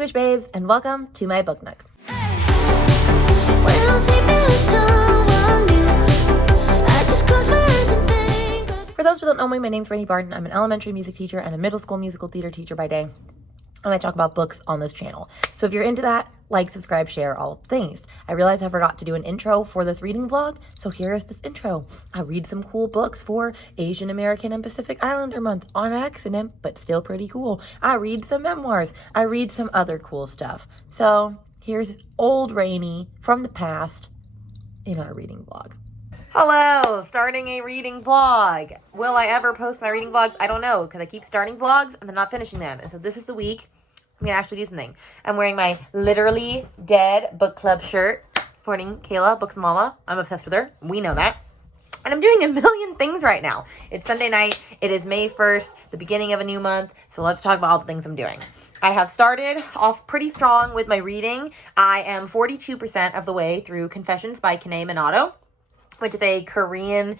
Bookish Babes, and welcome to my book nook. For those who don't know me, my name's Rainey Barton. I'm an elementary music teacher and a middle school musical theater teacher by day. And I talk about books on this channel. So if you're into that, like, subscribe, share, all things. I realized I forgot to do an intro for this reading vlog, so here is this intro. I read some cool books for Asian American and Pacific Islander Month on accident, but still pretty cool. I read some memoirs. I read some other cool stuff. So here's old Rainey from the past in our reading vlog. Hello, starting a reading vlog. Will I ever post my reading vlogs? I don't know, because I keep starting vlogs and then not finishing them. And so this is the week I'm going to actually do something. I'm wearing my Literally Dead book club shirt, supporting Kayla, Books Mama. I'm obsessed with her. We know that. And I'm doing a million things right now. It's Sunday night. It is May 1st, the beginning of a new month. So let's talk about all the things I'm doing. I have started off pretty strong with my reading. I am 42% of the way through Confessions by Kanae Minato, which is a Korean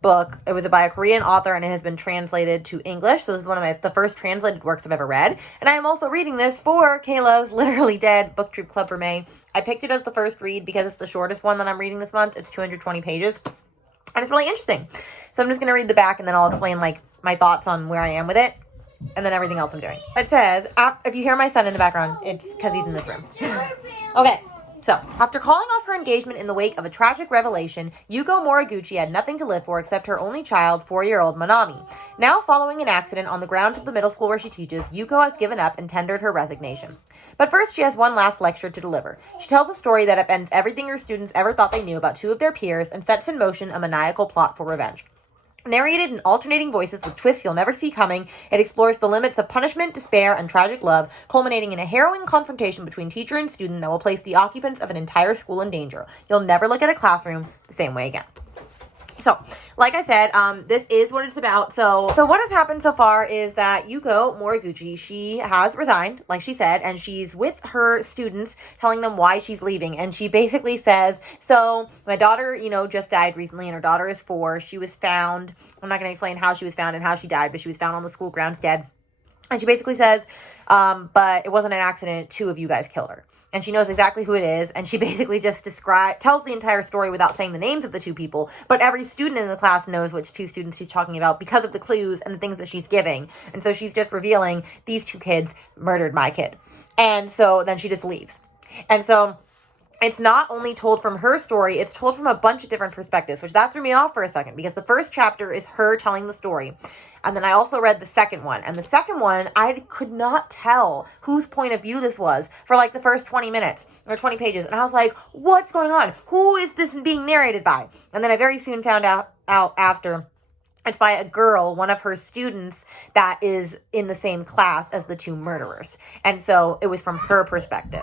book. It was by a Korean author and it has been translated to English. So this is one of the first translated works I've ever read. And I am also reading this for Kayla's Literally Dead Book Troop Club for May. I picked it as the first read because it's the shortest one that I'm reading this month. It's 220 pages. And it's really interesting. So I'm just going to read the back and then I'll explain like my thoughts on where I am with it. And then everything else I'm doing. It says, if you hear my son in the background, it's because he's in this room. Okay. So, after calling off her engagement in the wake of a tragic revelation, Yuko Moriguchi had nothing to live for except her only child, 4-year-old Manami. Now, following an accident on the grounds of the middle school where she teaches, Yuko has given up and tendered her resignation. But first, she has one last lecture to deliver. She tells a story that upends everything her students ever thought they knew about two of their peers and sets in motion a maniacal plot for revenge. Narrated in alternating voices with twists you'll never see coming, it explores the limits of punishment, despair, and tragic love, culminating in a harrowing confrontation between teacher and student that will place the occupants of an entire school in danger. You'll never look at a classroom the same way again. So, like I said, this is what it's about. So what has happened so far is that Yuko Moriguchi, she has resigned, like she said, and she's with her students telling them why she's leaving. And she basically says, so my daughter, just died recently, and her daughter is 4. She was found, I'm not going to explain how she was found and how she died, but she was found on the school grounds dead. And she basically says, but it wasn't an accident, 2 of you guys killed her. And she knows exactly who it is, and she basically just tells the entire story without saying the names of the 2 people, but every student in the class knows which 2 students she's talking about because of the clues and the things that she's giving. And so she's just revealing, these 2 kids murdered my kid. And so then she just leaves. And so it's not only told from her story, it's told from a bunch of different perspectives, which that threw me off for a second, because the first chapter is her telling the story. And then I also read the second one. And the second one, I could not tell whose point of view this was for like the first 20 minutes or 20 pages. And I was like, what's going on? Who is this being narrated by? And then I very soon found out after it's by a girl, one of her students that is in the same class as the 2 murderers. And so it was from her perspective.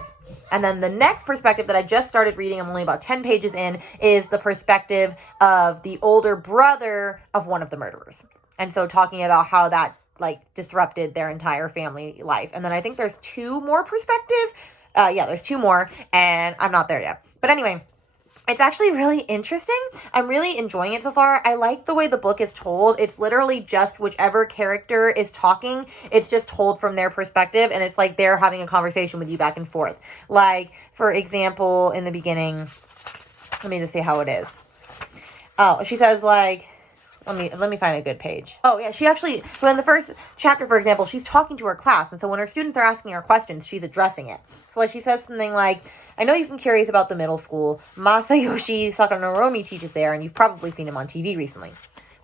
And then the next perspective that I just started reading, I'm only about 10 pages in, is the perspective of the older brother of one of the murderers. And so talking about how that disrupted their entire family life. And then I think there's 2 more perspectives. There's 2 more and I'm not there yet. But anyway, it's actually really interesting. I'm really enjoying it so far. I like the way the book is told. It's literally just whichever character is talking, it's just told from their perspective. And it's like they're having a conversation with you back and forth. Like, for example, in the beginning, let me just see how it is. Oh, she says let me find a good page. Oh, yeah, so in the first chapter, for example, she's talking to her class. And so when her students are asking her questions, she's addressing it. So she says something like, I know you've been curious about the middle school. Masayoshi Sakanoromi teaches there, and you've probably seen him on TV recently.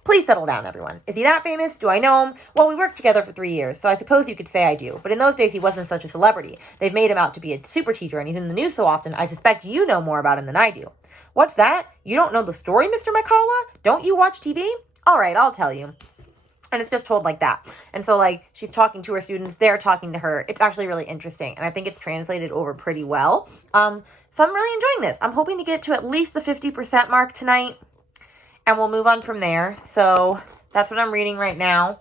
Please settle down, everyone. Is he that famous? Do I know him? Well, we worked together for 3 years, so I suppose you could say I do. But in those days, he wasn't such a celebrity. They've made him out to be a super teacher, and he's in the news so often, I suspect you know more about him than I do. What's that? You don't know the story, Mr. Mikawa? Don't you watch TV? All right, I'll tell you. And it's just told like that. And so she's talking to her students, they're talking to her. It's actually really interesting. And I think it's translated over pretty well. So I'm really enjoying this. I'm hoping to get to at least the 50% mark tonight. And we'll move on from there. So that's what I'm reading right now.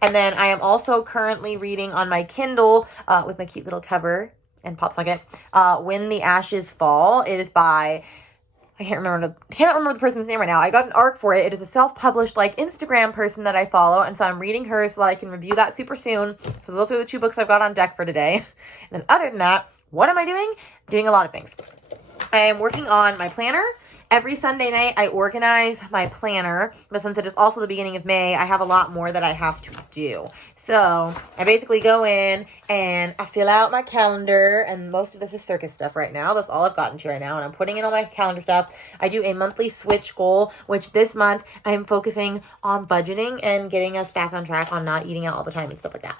And then I am also currently reading on my Kindle with my cute little cover and pop socket, When the Ashes Fall. It is by I cannot remember the person's name right now. I got an ARC for it. It is a self-published, like, Instagram person that I follow, and so I'm reading her so that I can review that super soon. So those are the 2 books I've got on deck for today. And then other than that, what am I doing? Doing a lot of things. I am working on my planner. Every Sunday night, I organize my planner, but since it is also the beginning of May, I have a lot more that I have to do. So I basically go in and I fill out my calendar, and most of this is circus stuff right now. That's all I've gotten to right now, and I'm putting in all my calendar stuff. I do a monthly switch goal, which this month I am focusing on budgeting and getting us back on track on not eating out all the time and stuff like that.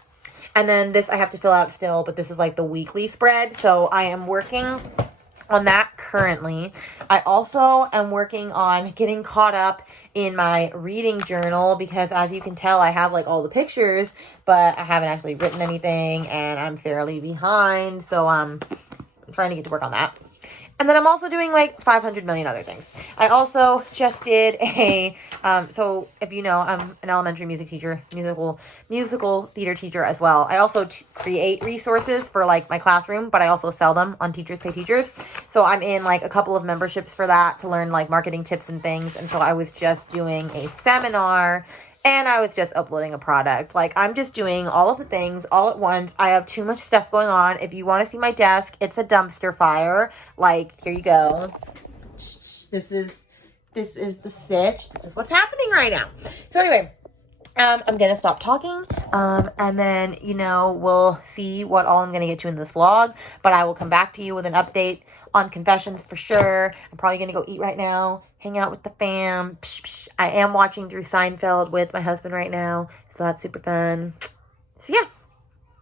And then this I have to fill out still, but this is like the weekly spread, so I am working on that currently. I also am working on getting caught up in my reading journal because, as you can tell, I have like all the pictures, but I haven't actually written anything and I'm fairly behind, so I'm trying to get to work on that. And then I'm also doing like 500 million other things. I also just did a, so if you know, I'm an elementary music teacher, musical theater teacher as well. I also create resources for like my classroom, but I also sell them on Teachers Pay Teachers. So I'm in like a couple of memberships for that to learn like marketing tips and things. And so I was just doing a seminar, and I was just uploading a product. Like, I'm just doing all of the things all at once. I have too much stuff going on. If you want to see my desk, it's a dumpster fire. Like, here you go. This is the sitch. This is what's happening right now. So anyway, I'm going to stop talking. And then, you know, we'll see what all I'm going to get to in this vlog. But I will come back to you with an update on Confessions for sure. I'm probably going to go eat right now, hang out with the fam. I am watching through Seinfeld with my husband right now, so that's super fun. So yeah.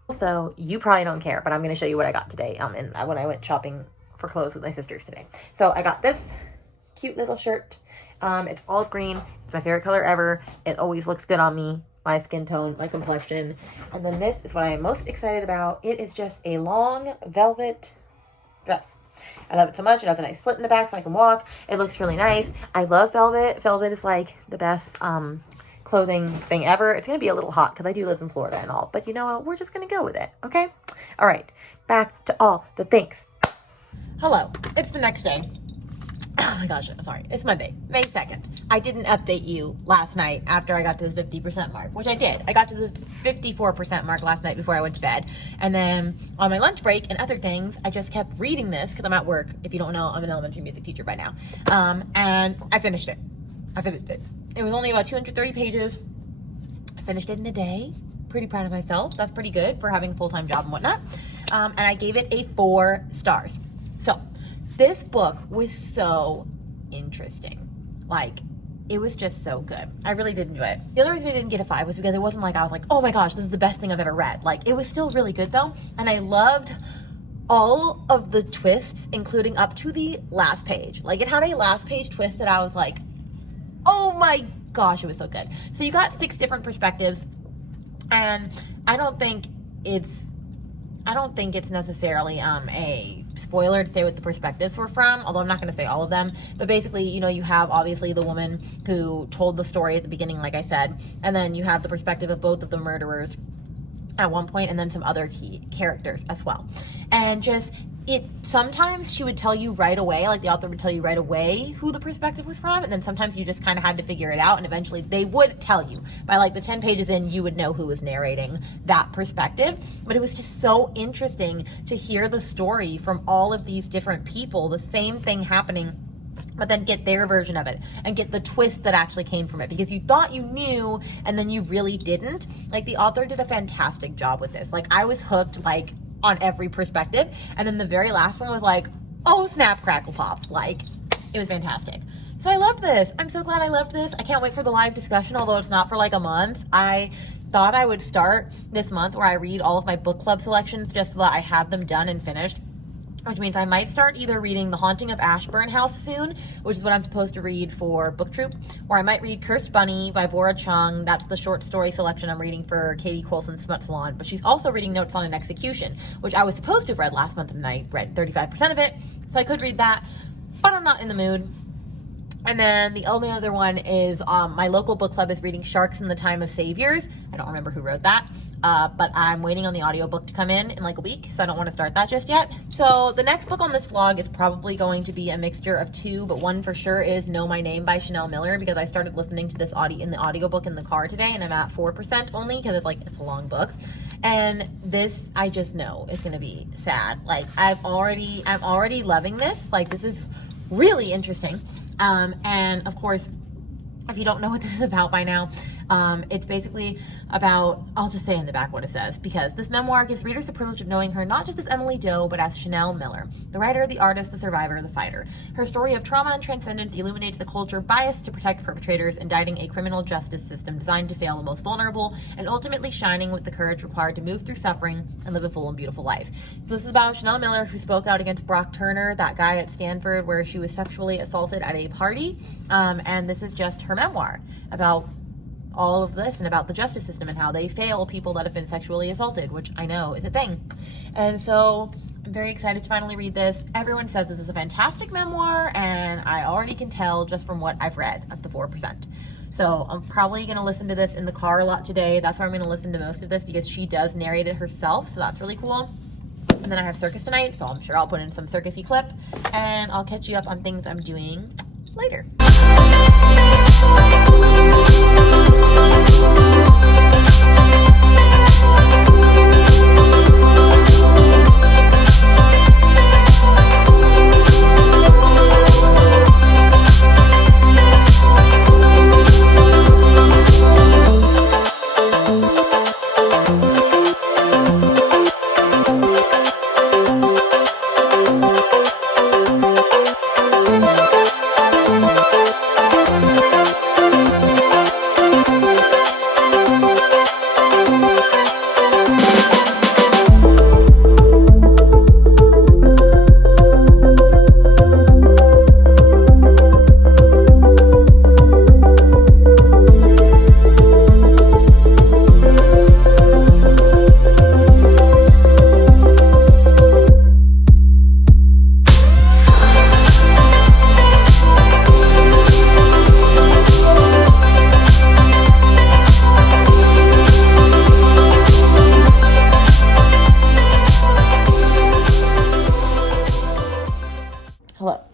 Also, you probably don't care, but I'm going to show you what I got today when I went shopping for clothes with my sisters today. So I got this cute little shirt. It's olive green. It's my favorite color ever. It always looks good on me, my skin tone, my complexion. And then this is what I am most excited about. It is just a long velvet dress. I love it so much. It has a nice slit in the back so I can walk. It looks really nice. I love velvet. Velvet is like the best clothing thing ever. It's going to be a little hot because I do live in Florida and all. But you know what? We're just going to go with it. Okay? All right. Back to all the things. Hello. It's the next day. Oh my gosh, I'm sorry. It's Monday, May 2nd. I didn't update you last night after I got to the 50% mark, which I did. I got to the 54% mark last night before I went to bed. And then on my lunch break and other things, I just kept reading this because I'm at work. If you don't know, I'm an elementary music teacher by now. And I finished it. It was only about 230 pages. I finished it in a day. Pretty proud of myself. That's pretty good for having a full-time job and whatnot. And I gave it a 4 stars. So this book was so interesting. Like, it was just so good. I really did enjoy it. The other reason I didn't get a 5 was because it wasn't like I was like, oh my gosh, this is the best thing I've ever read. Like, it was still really good though. And I loved all of the twists, including up to the last page. Like, it had a last page twist that I was like, oh my gosh, it was so good. So you got 6 different perspectives. And I don't think it's necessarily a spoiler to say what the perspectives were from, although I'm not going to say all of them. But basically, you know, you have obviously the woman who told the story at the beginning, like I said, and then you have the perspective of both of the murderers at one point, and then some other key characters as well. And just, sometimes she would tell you right away, like the author would tell you right away who the perspective was from, and then sometimes you just kind of had to figure it out, and eventually they would tell you. By like the 10 pages in, you would know who was narrating that perspective. But it was just so interesting to hear the story from all of these different people, the same thing happening, but then get their version of it and get the twist that actually came from it, because you thought you knew and then you really didn't. Like, the author did a fantastic job with this. Like, I was hooked, like, on every perspective, and then the very last one was like, oh snap, crackle pop. Like, it was fantastic. So I loved this. I'm so glad I loved this. I can't wait for the live discussion, although it's not for like a month. I thought I would start this month where I read all of my book club selections just so that I have them done and finished. Which means I might start either reading The Haunting of Ashburn House soon, which is what I'm supposed to read for book troop, or I might read Cursed Bunny by Bora Chung. That's the short story selection I'm reading for Katie Coulson's Smut Salon. But she's also reading Notes on an Execution, which I was supposed to have read last month, and I read 35% of it, so I could read that, but I'm not in the mood. And then the only other one is my local book club is reading Sharks in the Time of Saviors. I don't remember who wrote that. But I'm waiting on the audiobook to come in like a week, so I don't want to start that just yet. So the next book on this vlog is probably going to be a mixture of two, but one for sure is Know My Name by Chanel Miller, because I started listening to this in the audiobook in the car today, and I'm at 4% only because it's a long book. And this, I just know it's gonna be sad. Like I'm already loving this. Like this is really interesting. And of course, if you don't know what this is about by now, it's basically about, I'll just say in the back what it says, because this memoir gives readers the privilege of knowing her not just as Emily Doe, but as Chanel Miller, the writer, the artist, the survivor, the fighter. Her story of trauma and transcendence illuminates the culture biased to protect perpetrators, indicting a criminal justice system designed to fail the most vulnerable, and ultimately shining with the courage required to move through suffering and live a full and beautiful life. So this is about Chanel Miller, who spoke out against Brock Turner, that guy at Stanford where she was sexually assaulted at a party, and this is just her memoir about all of this and about the justice system and how they fail people that have been sexually assaulted, which I know is a thing. And so I'm very excited to finally read this. Everyone says this is a fantastic memoir, and I already can tell just from what I've read of the 4%. So I'm probably going to listen to this in the car a lot today. That's where I'm going to listen to most of this, because she does narrate it herself, so that's really cool. And then I have circus tonight, so I'm sure I'll put in some circusy clip, and I'll catch you up on things I'm doing later.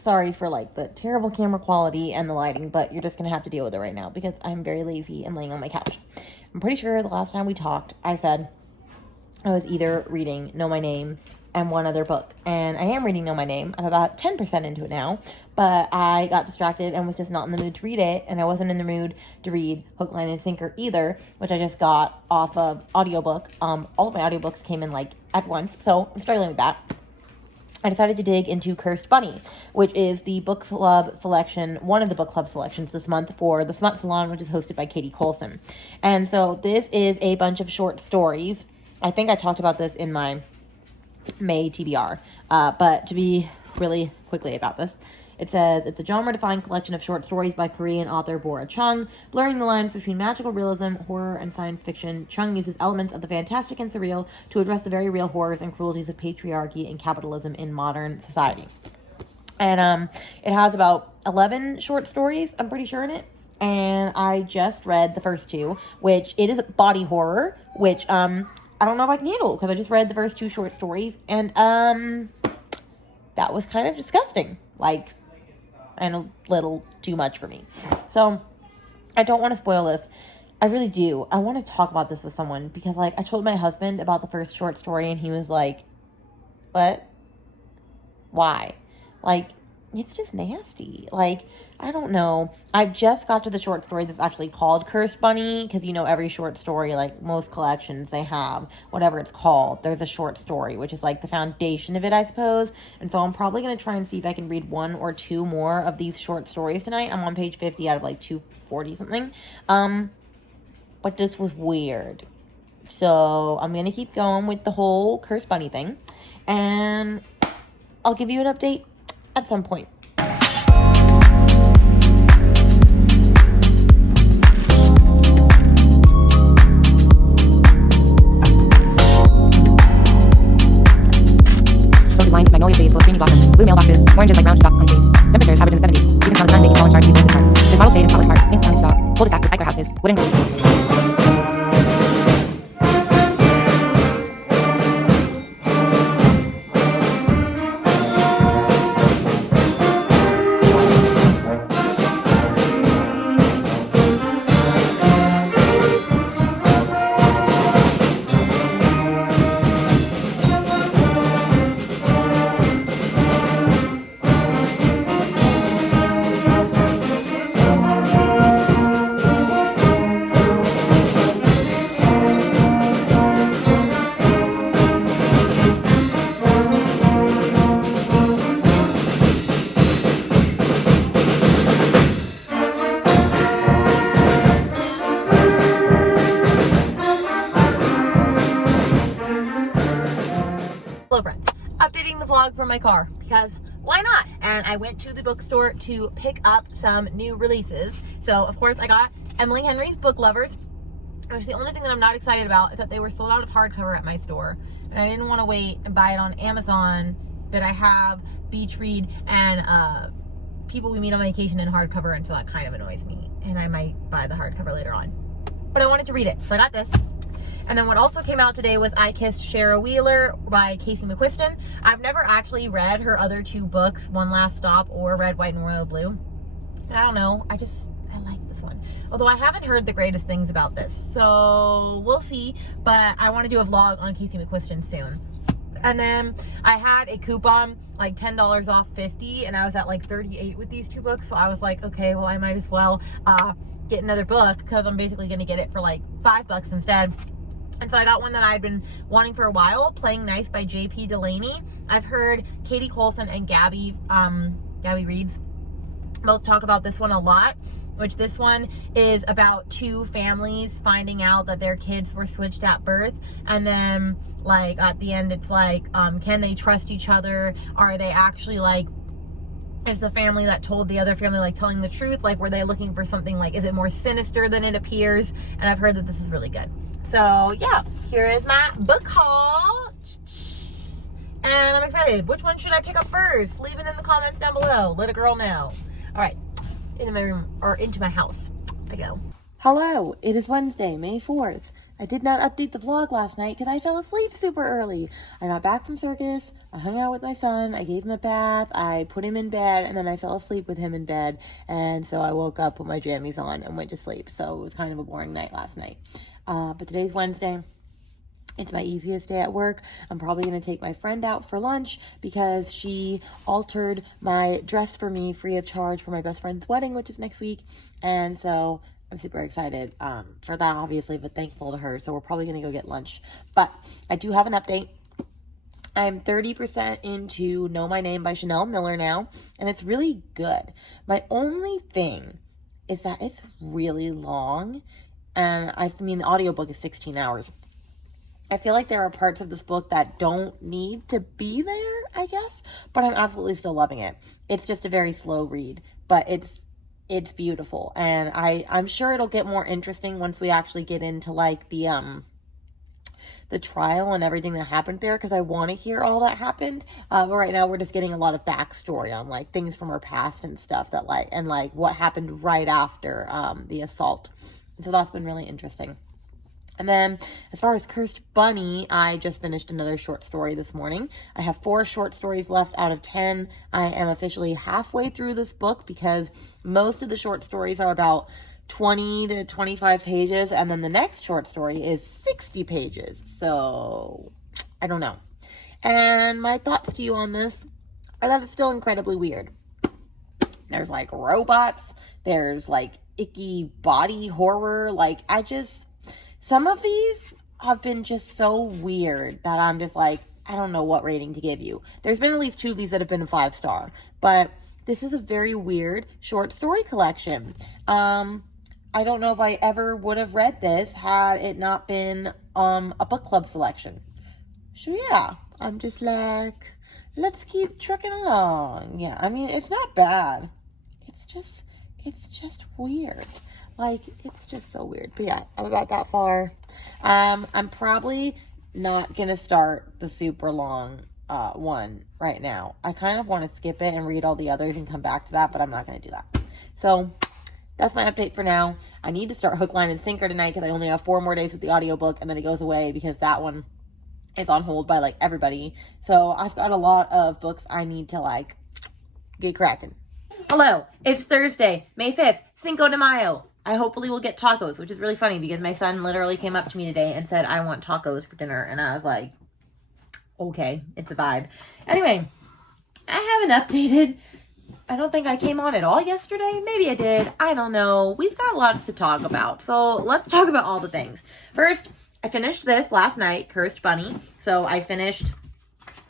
Sorry for the terrible camera quality and the lighting, but you're just gonna have to deal with it right now because I'm very lazy and laying on my couch. I'm pretty sure the last time we talked, I said I was either reading Know My Name and one other book, and I am reading Know My Name. I'm about 10% into it now, but I got distracted and was just not in the mood to read it, and I wasn't in the mood to read Hook, Line, and Sinker either, which I just got off of audiobook. All of my audiobooks came in at once, so I'm struggling with that. I decided to dig into Cursed Bunny, which is the book club selection, one of the book club selections this month for the Smut Salon, which is hosted by Katie Colson. And so this is a bunch of short stories. I think I talked about this in my May TBR, but to be really quickly about this, it says, it's a genre-defined collection of short stories by Korean author Bora Chung. Blurring the lines between magical realism, horror, and science fiction, Chung uses elements of the fantastic and surreal to address the very real horrors and cruelties of patriarchy and capitalism in modern society. And it has about 11 short stories, I'm pretty sure, in it. And I just read the first two, which it is body horror, which I don't know if I can handle, because I just read the first two short stories, and that was kind of disgusting. And a little too much for me. So, I don't want to spoil this. I really do. I want to talk about this with someone, because, I told my husband about the first short story, and he was like, what? Why? It's just nasty. I don't know. I just got to the short story that's actually called Cursed Bunny, because, every short story, most collections, they have whatever it's called. There's a short story, which is, the foundation of it, I suppose. And so I'm probably going to try and see if I can read one or two more of these short stories tonight. I'm on page 50 out of, 240 something. But this was weird. So I'm going to keep going with the whole Cursed Bunny thing. And I'll give you an update at some point. Lines, magnolia shades, full of creamy blossoms, blue mailboxes, oranges like round dots on trees. Temperatures average in the 70s. Even from the sun, making solid charge using this car. There's bottle shade and solid cars, pink county stock, cul-de-sac with micro houses, wooden. updating the vlog from my car because why not? And I went to the bookstore to pick up some new releases. So of course I got Emily Henry's Book Lovers, which the only thing that I'm not excited about is that they were sold out of hardcover at my store. And I didn't want to wait and buy it on Amazon, but I have Beach Read and People We Meet on Vacation in hardcover, and so that kind of annoys me. And I might buy the hardcover later on. But I wanted to read it, so I got this. And then what also came out today was I Kissed Shara Wheeler by Casey McQuiston. I've never actually read her other two books, One Last Stop or Red, White, and Royal Blue. And I don't know, I liked this one. Although I haven't heard the greatest things about this. So we'll see, but I want to do a vlog on Casey McQuiston soon. And then I had a coupon, like $10 off 50, and I was at like 38 with these two books. So I was like, okay, well I might as well get another book because I'm basically going to get it for like $5 instead. And so I got one that I had been wanting for a while, Playing Nice by J.P. Delaney. I've heard Katie Colson and Gabby Reads both talk about this one a lot, which this one is about two families finding out that their kids were switched at birth. And then like at the end, it's like, can they trust each other? Are they actually like, is the family that told the other family like telling the truth? Like, were they looking for something like, is it more sinister than it appears? And I've heard that this is really good. So yeah, here is my book haul. And I'm excited. Which one should I pick up first? Leave it in the comments down below. Let a girl know. All right, into my room, or into my house I go. Hello, it is Wednesday, May 4th. I did not update the vlog last night because I fell asleep super early. I got back from circus, I hung out with my son, I gave him a bath, I put him in bed, and then I fell asleep with him in bed. And so I woke up, put my jammies on, and went to sleep. So it was kind of a boring night last night. But today's Wednesday. It's my easiest day at work. I'm probably going to take my friend out for lunch because she altered my dress for me free of charge for my best friend's wedding, which is next week. And so I'm super excited for that, obviously, but thankful to her. So we're probably going to go get lunch. But I do have an update. I'm 30% into Know My Name by Chanel Miller now, and it's really good. My only thing is that it's really long, and I mean, the audiobook is 16 hours. I feel like there are parts of this book that don't need to be there, I guess, but I'm absolutely still loving it. It's just a very slow read, but it's beautiful, and I'm sure it'll get more interesting once we actually get into like the trial and everything that happened there, because I want to hear all that happened. But right now we're just getting a lot of backstory on like things from her past and stuff that like what happened right after the assault. And so that's been really interesting. And then as far as Cursed Bunny, I just finished another short story this morning. I have 4 short stories left out of 10. I am officially halfway through this book because most of the short stories are about 20 to 25 pages. And then the next short story is 60 pages. So I don't know. And my thoughts to you on this are that it's still incredibly weird. There's like robots. There's like icky body horror. Like some of these have been just so weird that I'm just like, I don't know what rating to give you. There's been at least 2 of these that have been a 5-star, but this is a very weird short story collection. I don't know if I ever would have read this had it not been a book club selection. So yeah, I'm just like, let's keep trucking along. Yeah, I mean, it's not bad. It's just weird. Like, it's just so weird. But yeah, I'm about that far. I'm probably not going to start the super long one right now. I kind of want to skip it and read all the others and come back to that, but I'm not going to do that. So that's my update for now. I need to start Hook, Line, and Sinker tonight because I only have 4 more days with the audiobook, and then it goes away because that one is on hold by, like, everybody. So I've got a lot of books I need to, like, get cracking. Hello, it's Thursday, May 5th, Cinco de Mayo. I hopefully will get tacos, which is really funny because my son literally came up to me today and said, I want tacos for dinner. And I was like, okay, it's a vibe. Anyway, I haven't updated. I don't think I came on at all yesterday. Maybe I did. I don't know. We've got lots to talk about. So let's talk about all the things. First, I finished this last night, Cursed Bunny. So I finished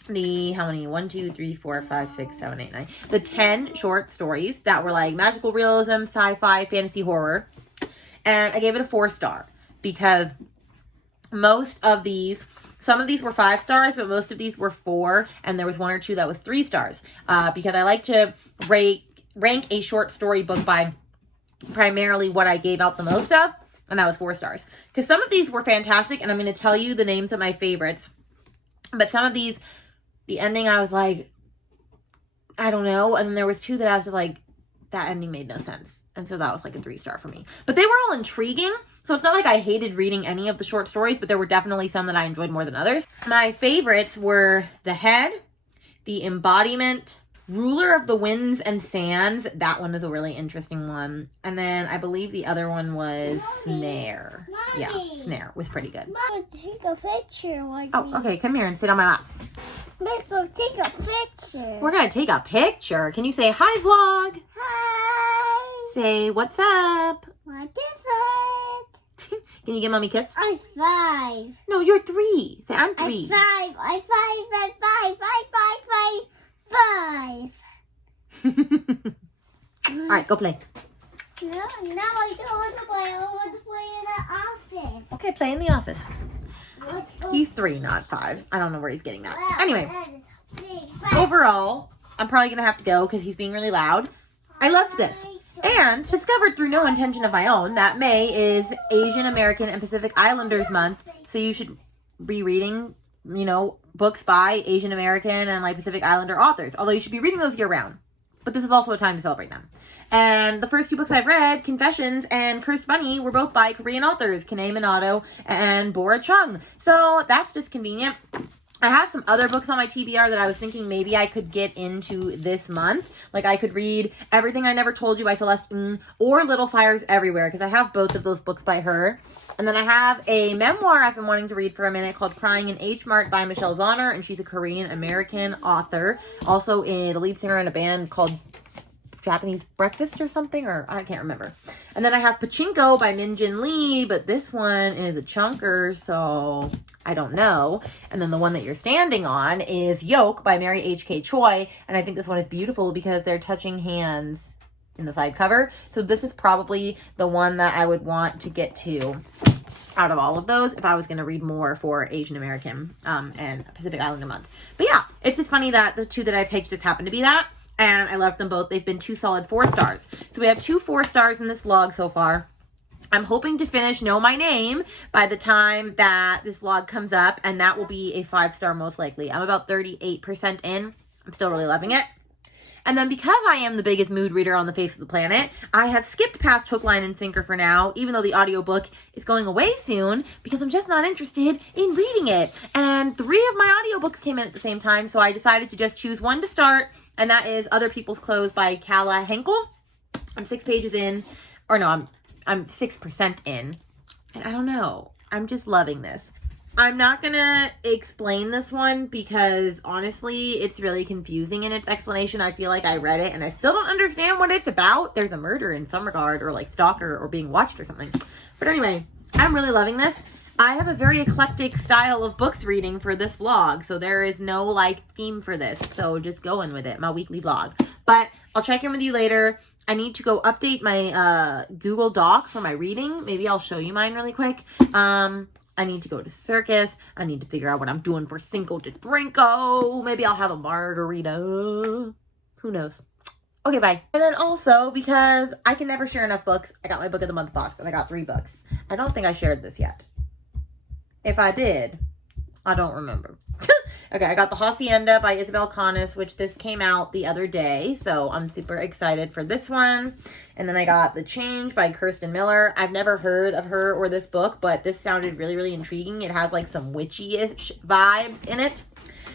the, how many? 1, 2, 3, 4, 5, 6, 7, 8, 9. The 10 short stories that were like magical realism, sci-fi, fantasy, horror. And I gave it a 4-star because most of these Some of these were 5 stars, but most of these were 4, and there was 1 or 2 that was 3 stars. Because I like to rank a short story book by primarily what I gave out the most of, and that was 4 stars. Because some of these were fantastic, and I'm going to tell you the names of my favorites. But some of these, the ending, I was like, I don't know. And then there was 2 that I was just like, that ending made no sense. And so that was like a 3-star for me. But they were all intriguing. So it's not like I hated reading any of the short stories, but there were definitely some that I enjoyed more than others. My favorites were The Head, The Embodiment, Ruler of the Winds and Sands. That one is a really interesting one. And then I believe the other one was Snare. Mommy. Yeah, Snare was pretty good. Mom, take a picture. Oh, okay. Come here and sit on my lap. Let's take a picture. We're going to take a picture. Can you say hi, vlog? Hi. Say, what's up? What is it? Can you give mommy a kiss? I'm 5. No, you're 3. Say, I'm 3. I'm 5. I'm 5. I'm 5. All right, go play. No, now I don't want to play. I want to play in the office. Okay, play in the office. Let's go. He's 3, not 5. I don't know where he's getting that. Well, Anyway, that is big. overall, I'm probably going to have to go because he's being really loud. I loved this. And discovered through no intention of my own that May is Asian American and Pacific Islanders Month. So you should be reading, books by Asian American and like Pacific Islander authors. Although you should be reading those year round. But this is also a time to celebrate them. And the first 2 books I've read, Confessions and Cursed Bunny, were both by Korean authors, Kanae Minato and Bora Chung. So that's just convenient. I have some other books on my TBR that I was thinking maybe I could get into this month. Like I could read Everything I Never Told You by Celeste Ng or Little Fires Everywhere because I have both of those books by her. And then I have a memoir I've been wanting to read for a minute called Crying in H Mart by Michelle Zauner, and she's a Korean American author. Also the lead singer in a band called Japanese Breakfast or something, or I can't remember. And then I have Pachinko by Min Jin Lee, but this one is a chunker, so I don't know. And then the one that you're standing on is Yoke by Mary H.K. Choi, and I think this one is beautiful because they're touching hands in the side cover. So this is probably the one that I would want to get to out of all of those if I was going to read more for Asian American and Pacific Islander Month. But yeah, it's just funny that the 2 that I picked just happen to be that. And I loved them both. They've been 2 solid 4 stars. So we have 2 4 stars in this vlog so far. I'm hoping to finish Know My Name by the time that this vlog comes up. And that will be a 5-star most likely. I'm about 38% in. I'm still really loving it. And then because I am the biggest mood reader on the face of the planet, I have skipped past Hook, Line, and Sinker for now, even though the audiobook is going away soon, because I'm just not interested in reading it. And 3 of my audiobooks came in at the same time, so I decided to just choose one to start, and that is Other People's Clothes by Kala Henkel. I'm 6 pages in, or no, I'm 6% in, and I don't know. I'm just loving this. I'm not gonna explain this one because honestly, it's really confusing in its explanation. I feel like I read it and I still don't understand what it's about. There's a murder in some regard, or like stalker or being watched or something. But anyway, I'm really loving this. I have a very eclectic style of books reading for this vlog, so there is no like theme for this. So just going with it, my weekly vlog. But I'll check in with you later. I need to go update my Google Doc for my reading. Maybe I'll show you mine really quick. I need to go to circus. I need to figure out what I'm doing for Cinco de Drinko. Maybe I'll have a margarita. Who knows? Okay, bye. And then also, because I can never share enough books, I got my Book of the Month box, and I got 3 books. I don't think I shared this yet. If I did, I don't remember. Okay, I got The Hacienda by Isabel Canis, which this came out the other day, so I'm super excited for this one. And then I got The Change by Kirsten Miller. I've never heard of her or this book, but this sounded really, really intriguing. It has like some witchy-ish vibes in it.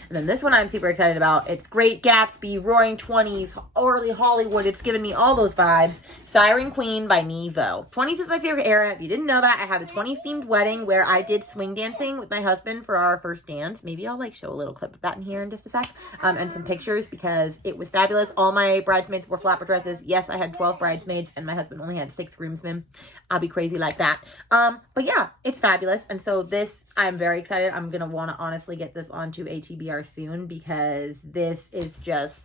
And then this one I'm super excited about. It's Great Gatsby, Roaring 20s, early Hollywood. It's given me all those vibes. Siren Queen by Nevo. 20s is my favorite era. If you didn't know that, I had a 20s themed wedding where I did swing dancing with my husband for our first dance. Maybe I'll like show a little clip of that in here in just a sec. And some pictures because it was fabulous. All my bridesmaids wore flapper dresses. Yes, I had 12 bridesmaids and my husband only had 6 groomsmen. I'll be crazy like that. But yeah, it's fabulous. And so this, I'm very excited. I'm going to want to honestly get this onto a TBR soon because this is just,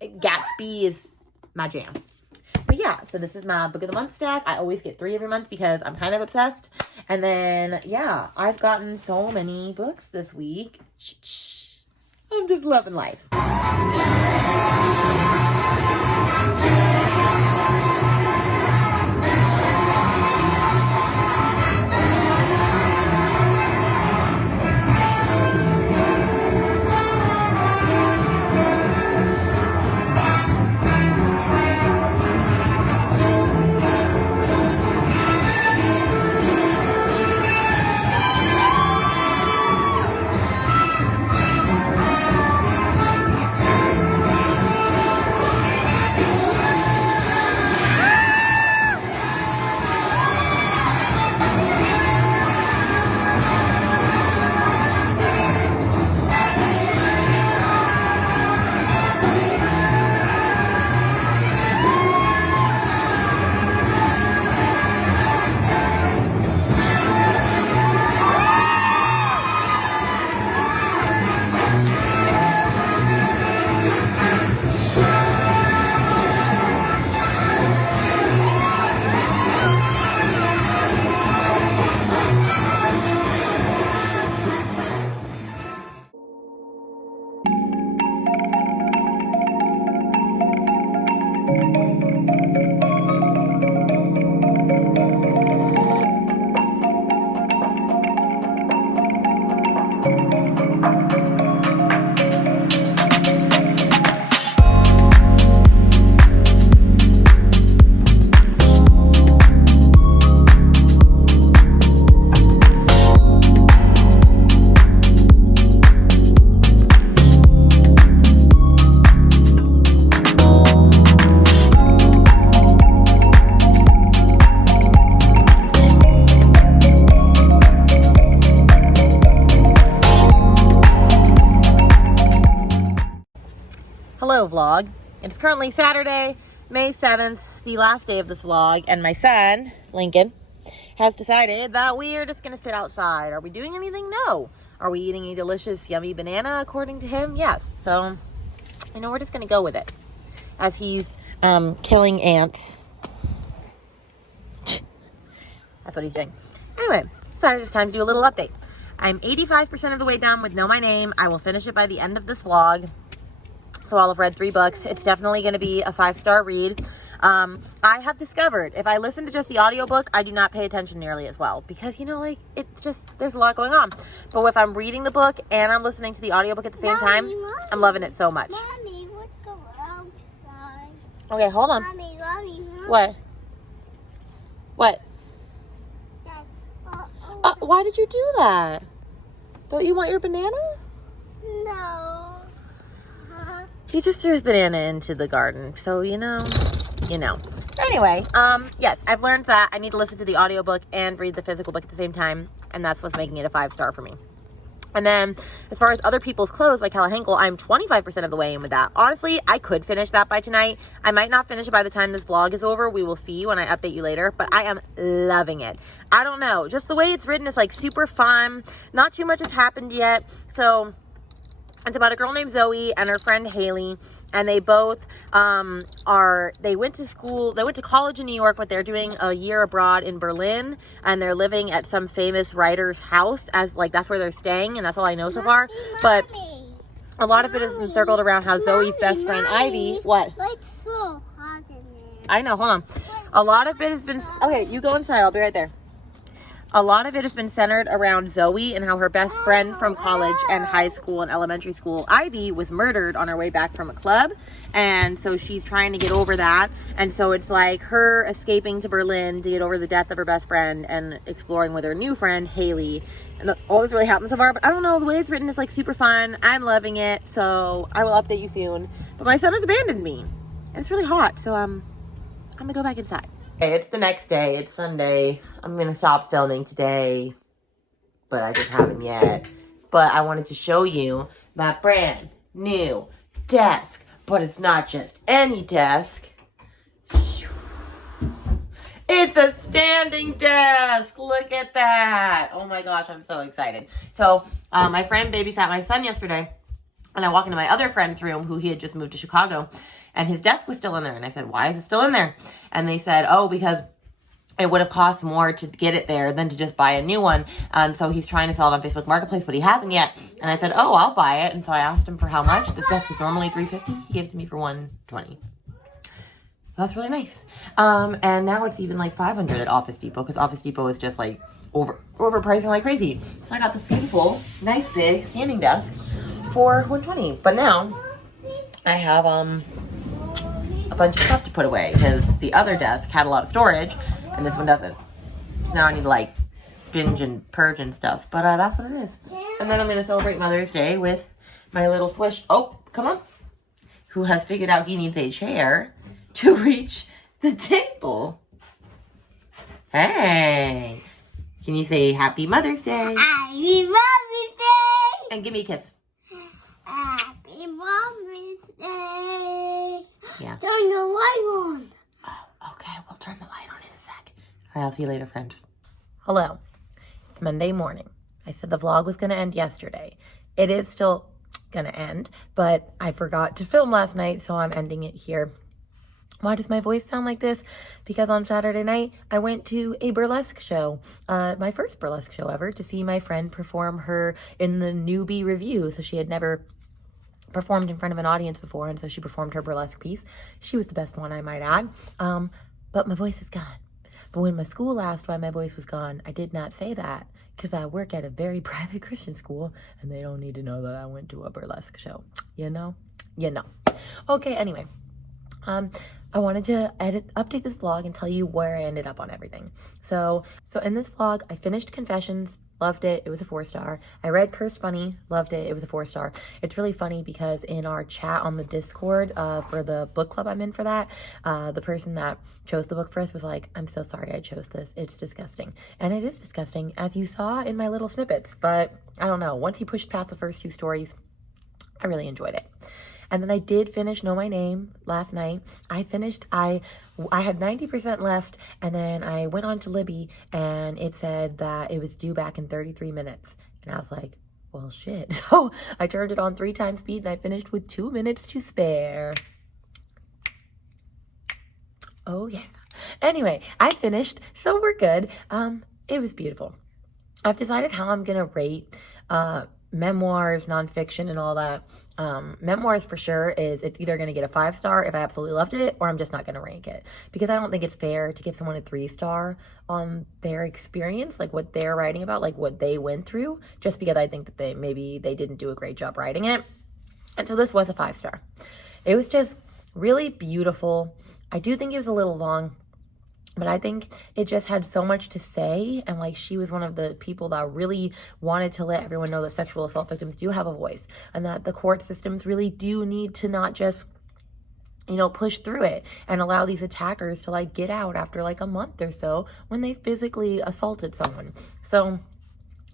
Gatsby is my jam. But yeah, so this is my Book of the Month stack. I always get 3 every month because I'm kind of obsessed. And then, yeah, I've gotten so many books this week. I'm just loving life. Hello vlog. It's currently Saturday, May 7th, the last day of this vlog, and my son, Lincoln, has decided that we are just going to sit outside. Are we doing anything? No. Are we eating a delicious, yummy banana, according to him? Yes. So, we're just going to go with it. As he's killing ants. That's what he's doing. Anyway, decided it's time to do a little update. I'm 85% of the way done with Know My Name. I will finish it by the end of this vlog. So I'll have read 3 books. It's definitely going to be a 5-star read. I have discovered if I listen to just the audiobook, I do not pay attention nearly as well because, it's just, there's a lot going on. But if I'm reading the book and I'm listening to the audiobook at the same time, I'm loving it so much. Mommy, let's go outside. Okay, hold on. Mommy. What? What? That's, Why did you do that? Don't you want your banana? no. He just threw his banana into the garden. So, you know. Anyway, yes, I've learned that I need to listen to the audiobook and read the physical book at the same time. And that's what's making it a 5-star for me. And then, as far as Other People's Clothes by Kella Henkel, I'm 25% of the way in with that. Honestly, I could finish that by tonight. I might not finish it by the time this vlog is over. We will see when I update you later. But I am loving it. I don't know. Just the way it's written is, super fun. Not too much has happened yet. So it's about a girl named Zoe and her friend Haley, and they both they went to college in New York, but they're doing a year abroad in Berlin, and they're living at some famous writer's house that's where they're staying, and that's all I know so far. But a lot of it is encircled around how Zoe's best friend Ivy, what? It's so hot in there. I know, hold on. A lot of it has been, okay, you go inside, I'll be right there. A lot of it has been centered around Zoe and how her best friend from college and high school and elementary school, Ivy, was murdered on her way back from a club. And so she's trying to get over that. And so it's like her escaping to Berlin to get over the death of her best friend and exploring with her new friend, Haley. And that's all that's really happened so far. But I don't know, the way it's written is super fun. I'm loving it. So I will update you soon. But my son has abandoned me. And it's really hot. So I'm going to go back inside. Okay, it's the next day. It's Sunday. I'm going to stop filming today, but I just haven't yet. But I wanted to show you my brand new desk. But it's not just any desk. It's a standing desk. Look at that. Oh my gosh, I'm so excited. So my friend babysat my son yesterday, and I walk into my other friend's room who he had just moved to Chicago. And his desk was still in there. And I said, why is it still in there? And they said, oh, because it would have cost more to get it there than to just buy a new one. And so he's trying to sell it on Facebook Marketplace, but he hasn't yet. And I said, oh, I'll buy it. And so I asked him for how much. This desk is normally $350. He gave it to me for $120. That's really nice. And now it's even like $500 at Office Depot, because Office Depot is just like overpricing like crazy. So I got this beautiful, nice big standing desk for $120. But now I have a bunch of stuff to put away, because the other desk had a lot of storage and this one doesn't. Now I need to like binge and purge and stuff. But that's what it is. And then I'm going to celebrate Mother's Day with my little Swish. Oh, come on. Who has figured out he needs a chair to reach the table. Hey. Can you say Happy Mother's Day? Happy Mother's Day! And give me a kiss. Happy Mother's Day! Yeah. Turn the light on. Oh, okay. We'll turn the light on in a sec. All right, I'll see you later, friend. Hello. It's Monday morning. I said the vlog was going to end yesterday. It is still going to end, but I forgot to film last night, so I'm ending it here. Why does my voice sound like this? Because on Saturday night, I went to a burlesque show, my first burlesque show ever, to see my friend perform her in the newbie review. So she had never performed in front of an audience before, and so she performed her burlesque piece. She was the best one, I might add. But my voice is gone. But when my school asked why my voice was gone, I did not say that, because I work at a very private Christian school, and they don't need to know that I went to a burlesque show. You know? You know. Okay, anyway. I wanted to update this vlog and tell you where I ended up on everything. So in this vlog, I finished Confessions, loved it. It was a 4-star. I read Cursed Bunny, loved it. It was a 4-star. It's really funny because in our chat on the Discord for the book club I'm in for that, the person that chose the book for us was like, I'm so sorry I chose this. It's disgusting. And it is disgusting, as you saw in my little snippets. But I don't know. Once you pushed past the first 2 stories, I really enjoyed it. And then I did finish Know My Name last night. I had 90% left, and then I went on to Libby, and it said that it was due back in 33 minutes. And I was like, well, shit. So I turned it on 3 times speed, and I finished with 2 minutes to spare. Oh, yeah. Anyway, I finished, so we're good. It was beautiful. I've decided how I'm going to rate memoirs, nonfiction, and all that. Memoirs for sure is it's either going to get a 5-star if I absolutely loved it, or I'm just not going to rank it, because I don't think it's fair to give someone a 3-star on their experience, like what they're writing about, like what they went through, just because I think that they didn't do a great job writing it. And so this was a 5-star. It was just really beautiful. I do think it was a little long, but I think it just had so much to say, and like she was one of the people that really wanted to let everyone know that sexual assault victims do have a voice, and that the court systems really do need to not just, you know, push through it and allow these attackers to like get out after like a month or so when they physically assaulted someone. So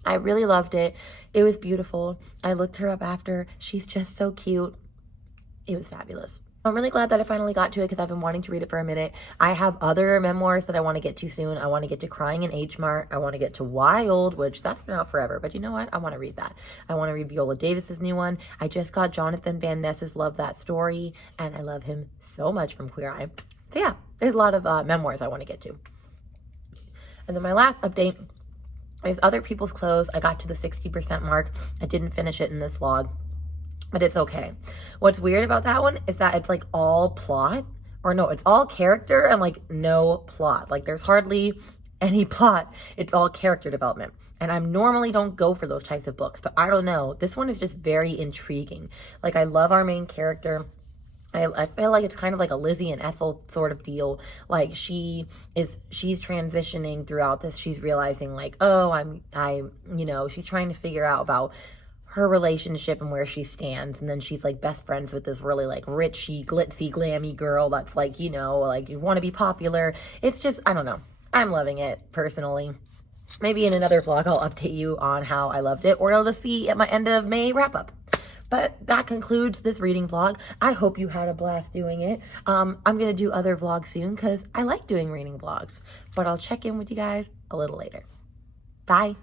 I really loved it. It was beautiful. I looked her up after. She's just so cute. It was fabulous. I'm really glad that I finally got to it, because I've been wanting to read it for a minute. I have other memoirs that I want to get to soon. I want to get to Crying in H Mart. I want to get to Wild, which that's been out forever. But you know what? I want to read that. I want to read Viola Davis's new one. I just got Jonathan Van Ness's Love That Story, and I love him so much from Queer Eye. So yeah, there's a lot of memoirs I want to get to. And then my last update is Other People's Clothes. I got to the 60% mark. I didn't finish it in this vlog, but it's okay. What's weird about that one is that it's like all plot, or no, it's all character and like no plot. Like there's hardly any plot. It's all character development. And I normally don't go for those types of books, but I don't know. This one is just very intriguing. Like I love our main character. I feel like it's kind of like a Lizzie and Ethel sort of deal. Like she's transitioning throughout this. She's realizing like, oh, you know, she's trying to figure out about her relationship and where she stands, and then she's like best friends with this really like richy, glitzy, glammy girl that's like, you know, like you want to be popular. It's just, I don't know. I'm loving it personally. Maybe in another vlog I'll update you on how I loved it, or you'll just see at my end of May wrap up. But that concludes this reading vlog. I hope you had a blast doing it. I'm gonna do other vlogs soon because I like doing reading vlogs, but I'll check in with you guys a little later. Bye.